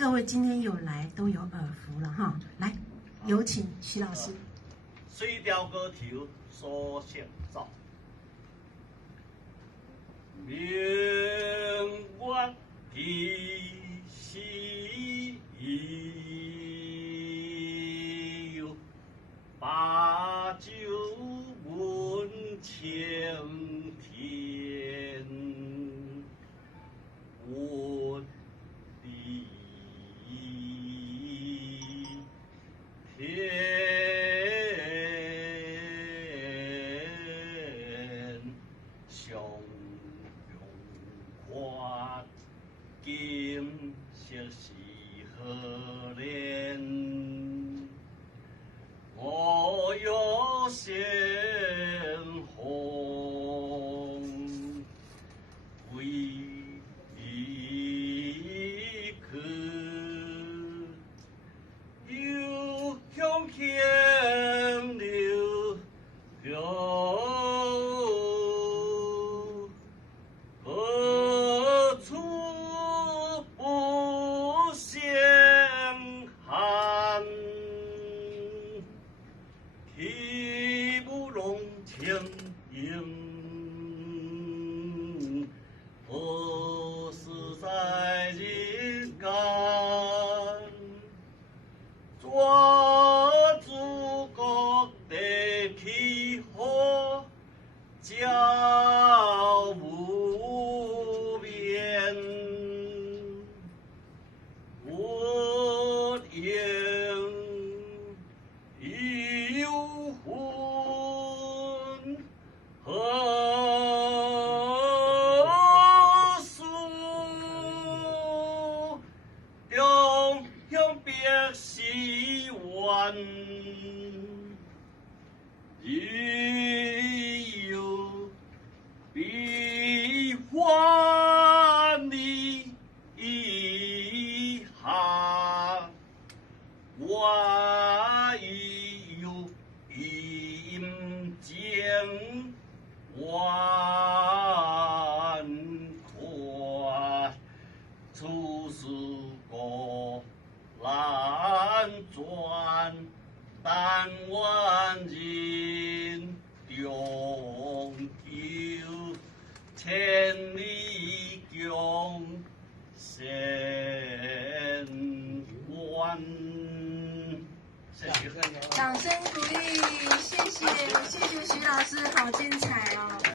各位今天有来都有耳福了哈。来，有请徐老师。水调歌头所写照，明月几时有，把酒问青天，我的天相拥看，今夕是何年？我欲乘风归去，又恐琼楼玉何处不胜寒？起舞弄清影，何事在人间？抓住各地起火，交无边，我应有恨，何事长向别时圆？人有悲欢离合，我有阴晴圆缺，此事古难全，但愿人长久，千里共嬋娟。谢谢。掌声鼓励，谢谢徐老师，好精彩哦。